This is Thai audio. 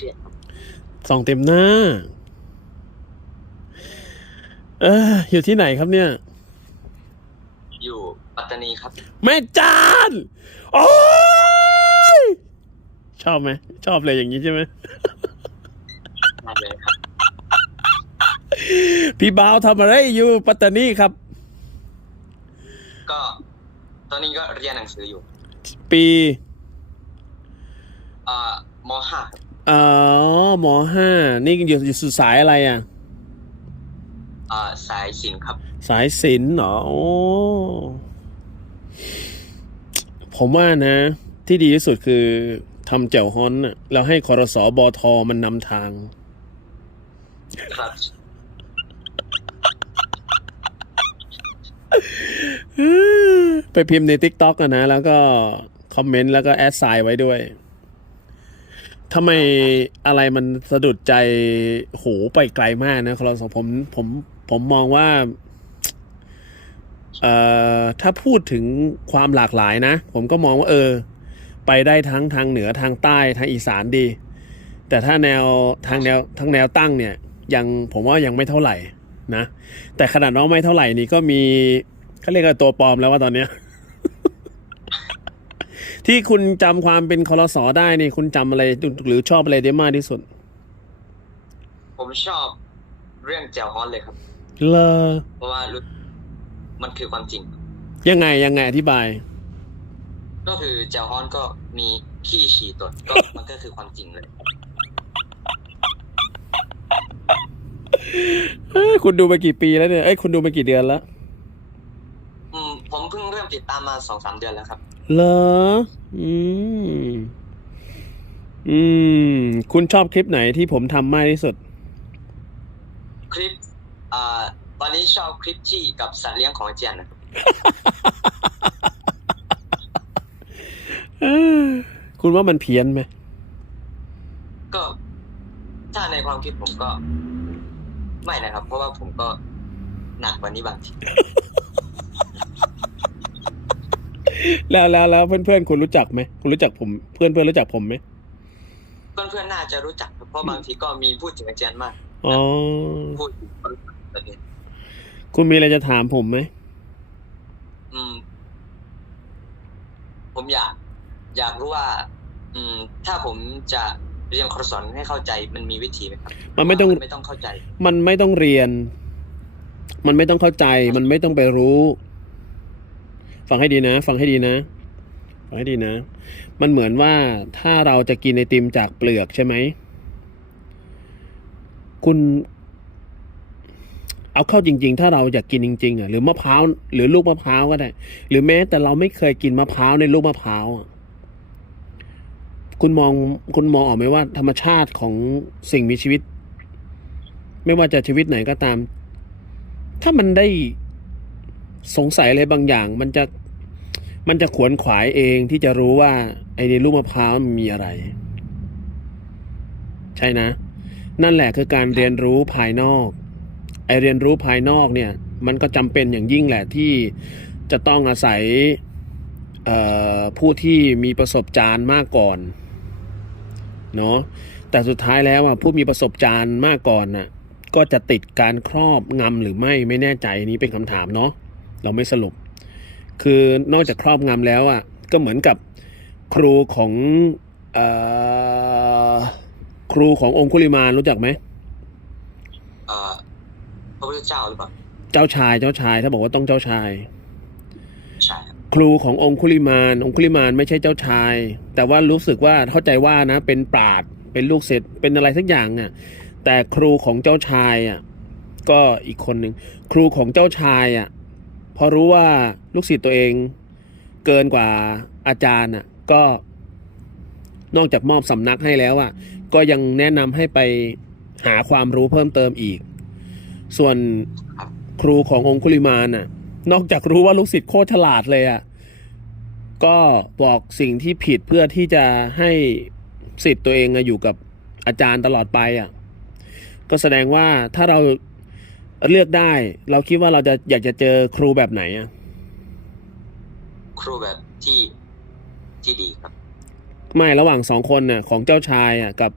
เครียดครับส่องเต็มหน้า เอออยู่ที่ไหนครับเนี่ย อยู่ปัตตานีครับ แม่จานโอ้ยชอบไหมชอบเลยอย่างนี้ใช่ไหมมาเลยครับ พี่บ่าวทำอะไรอยู่ปัตตานีครับ ก็ ตอนนี้ก็เรียนหนังสืออยู่ ปีเอ่อมห้าครับ อ๋อหมอห้านี่อยู่อยู่สุดสายอะไรอะเอ่อสายศิลป์ครับ สายศิลป์เหรอโอ้ผมว่านะ ที่ดีที่สุดคือทำเจ่วฮ้อนน่ะแล้วให้คอรสอบอทอมันนำทาง ครับ ไปพิมพ์ใน t ิ k t o k อะนะ แล้วก็คอมเมนต์แล้วก็แอดไซน์ไว้ด้วย ทำไมอะไรมันสะดุดใจโหไปไกลมากนะคอรสอผมผมผมมองว่าเอ่อถ้าพูดถึงความหลากหลายนะ ผมก็มองว่าเออ ไปได้ทั้งทางเหนือทางใต้ทางอีสานดี แต่ถ้าแนวทางแนวทางแนวตั้งเนี่ย ยังผมว่ายังไม่เท่าไหร่นะ แต่ขนาดน้องไม่เท่าไหร่นี่ก็มีเขาเรียกว่าตัวปลอมแล้วว่าตอนเนี้ย ที่คุณจำความเป็นคอรสอได้นี่คุณจำอะไรหรือชอบอะไรได้มากที่สุด ผมชอบเรื่องแจวฮอนเลยครับเลอเพราะว่ารู้มันคือความจริง ยังไงยังไงอธิบาย ก็คือแจวฮอนก็มีขี้ฉี่ตดก็มันก็คือความจริงเลยเอ้ยคุณดูมากี่ปีแล้วเนี่ย เอ้ย คุณดูมากี่เดือนแล้ว อืม ผมเพิ่งเริ่มติดตามมาสองสามเดือนแล้วครับ เหรอ อืม อืม คุณชอบคลิปไหนที่ผมทำมากที่สุด คลิป อ่า ตอนนี้ชอบคลิปที่กับสัตว์เลี้ยงของอาเจียนนะครับเอ้อคุณว่ามันเพี้ยนไหม ก็ ถ้าในความคิดผมก็ ไม่นะครับ เพราะว่าผมก็หนักกว่านี้บางที แล้วแล้วแล้วเพื่อนเพื่อนๆคุณรู้จักไหมคุณรู้จักผม เพื่อนเพื่อนๆรู้จักผมไหมเพื่อนๆน่าจะรู้จักครับเพราะบางทีก็มีพูดถึงอาจารย์มากอ๋อพูดถึงคนประเด็นคุณมีอะไรจะถามผมไหมอืม ผมอยาก อยากรู้ว่า อืม ถ้าผมจะเรียนคอร์สอนให้เข้าใจมันมีวิธีไหมครับมันไม่ต้องว่าไม่ต้องเข้าใจ มันไม่ต้องเรียน มันไม่ต้องเข้าใจ มันไม่ต้องไปรู้ ฟังให้ดีนะ ฟังให้ดีนะฟังให้ดีนะ มันเหมือนว่าถ้าเราจะกินไอติมจากเปลือกใช่ไหม คุณ เอาเข้าจริง ๆ ถ้าเราอยากกินจริง ๆอะหรือมะพร้าวหรือลูกมะพร้าวก็ได้ หรือแม้แต่เราไม่เคยกินมะพร้าวในลูกมะพร้าวอะคุณมองคุณมองออกไหมว่า ธรรมชาติของสิ่งมีชีวิต ไม่ว่าจะชีวิตไหนก็ตาม ถ้ามันได้สงสัยอะไรบางอย่าง มันจะ มันจะขวนขวายเองที่จะรู้ว่าไอ้ในลูกมะพร้าวมันมีอะไร ใช่นะ นั่นแหละคือการเรียนรู้ภายนอก ไอเรียนรู้ภายนอกเนี่ย มันก็จำเป็นอย่างยิ่งแหละที่จะต้องอาศัยผู้ที่มีประสบการณ์มากก่อนเนาะแต่สุดท้ายแล้วอะผู้มีประสบการณ์มากก่อนน่ะก็จะติดการครอบงำหรือไม่ไม่แน่ใจนี้เป็นคำถามเนาะเราไม่สรุป คือนอกจากครอบงำแล้วอะก็เหมือนกับครูของเอ่อครูขององคุลิมานรู้จักไหมเอ่อพระพุทธเจ้าหรือเปล่าเจ้าชายเจ้าชาย ถ้าบอกว่าต้องเจ้าชายใช่ครับครูขององคุลิมาน องคุลิมานไม่ใช่เจ้าชาย แต่ว่ารู้สึกว่าเข้าใจว่านะ เป็นปราดเป็นลูกศิษย์เป็นอะไรสักอย่างอะ แต่ครูของเจ้าชายอะก็อีกคนหนึ่งครูของเจ้าชายอะพ อรู้ว่าลูกศิษย์ตัวเองเกินกว่าอาจารย์อะก็นอกจากมอบสำนักให้แล้วอะก็ยังแนะนำให้ไปหาความรู้เพิ่มเติมอีก ส่วนครูขององคุลิมานน่ะ นอกจากรู้ว่าลูกศิษย์โคตรฉลาดเลยอะก็บอกสิ่งที่ผิดเพื่อที่จะให้ศิษย์ตัวเองอยู่กับอาจารย์ตลอดไปอะ ก็แสดงว่าถ้าเรา เลือกได้ เราคิดว่าเราจะอยากจะเจอครูแบบไหนอะครูแบบที่ที่ดีครับ ไม่ระหว่างสองคนน่ะ ของเจ้าชายอะกับ